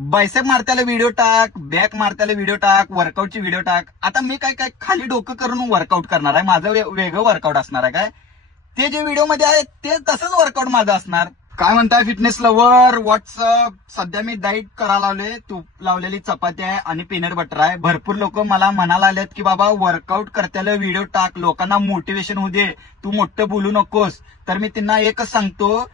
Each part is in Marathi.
बायसेप मारताना व्हिडिओ टाक, बॅक मारताना व्हिडिओ टाक, वर्कआउटची व्हिडिओ टाक. आता मी काय काय खाली डोकं करून वर्कआउट करणार आहे, माझं वेगळं वर्कआउट असणार आहे. काय ते जे व्हिडिओ मध्ये आहे ते तसंच वर्कआउट माझं असणार. काय म्हणताय फिटनेस लवर व्हॉट्सअप? सध्या मी डाईट करायला लावले, तूप लावलेली चपाती आहे आणि पीनट बटर आहे. भरपूर लोक मला म्हणायला आलेत की बाबा वर्कआउट करताना व्हिडिओ टाक, लोकांना मोटिवेशन होऊ दे, तू मोठं बोलू नकोस. तर मी त्यांना एकच सांगतो,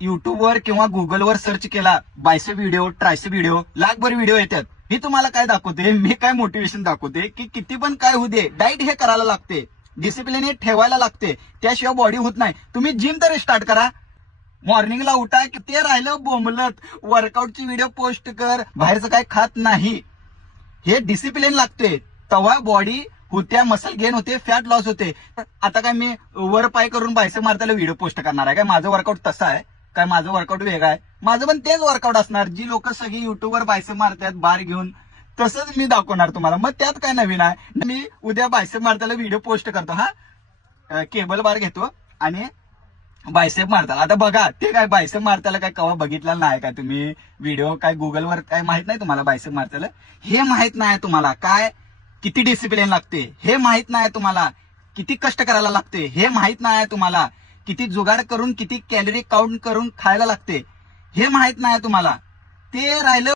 युट्यूबवर किंवा गुगलवर सर्च केला बायसेप व्हिडिओ, ट्रायसेप व्हिडिओ, लाखभर व्हिडिओ येतात. मी तुम्हाला काय दाखवते, मी काय मोटिवेशन दाखवते की किती पण काय होऊ दे, डाईट हे करायला लागते, डिसिप्लिन हे ठेवायला लागते, त्याशिवाय बॉडी होत नाही. तुम्ही जिम तरी स्टार्ट करा, मॉर्निंगला उठा. की ते राहिलं बोंबलत, वर्कआउटची व्हिडिओ पोस्ट कर, बाहेरचं काय खात नाही. हे डिसिप्लिन लागते, तेव्हा बॉडी होत्या, मसल गेन होते, फॅट लॉस होते. आता काय मी वर पाय करून बायसेप मारताना व्हिडिओ पोस्ट करणार आहे काय? माझं वर्कआउट तसं आहे काय? माझं वर्कआउट वेगळं आहे. माझं पण तेच वर्कआउट असणार, जी लोक सगळी युट्यूबवर बायसेप मारतात बार घेऊन, तसंच मी दाखवणार तुम्हाला. मग त्यात काय नवीन आहे? मी उद्या बायसेप मारताना व्हिडिओ पोस्ट करतो. हा, केबल बार घेतो आणि बायसेप मारताला. आता बघा, ते काय बायसेप मारताला काय कवा बघितलेलं नाही काय तुम्ही व्हिडिओ? काय गुगलवर काय माहित नाही तुम्हाला बायसेप मारताला? हे माहित नाही तुम्हाला काय किती डिसिप्लिन लागते? हे माहित नाही तुम्हाला किती कष्ट करायला लागते? हे माहित नाही तुम्हाला किती जुगाड करून, किती कॅलरी काउंट करून खायला लागते? हे माहित नाही तुम्हाला. ते राहिलं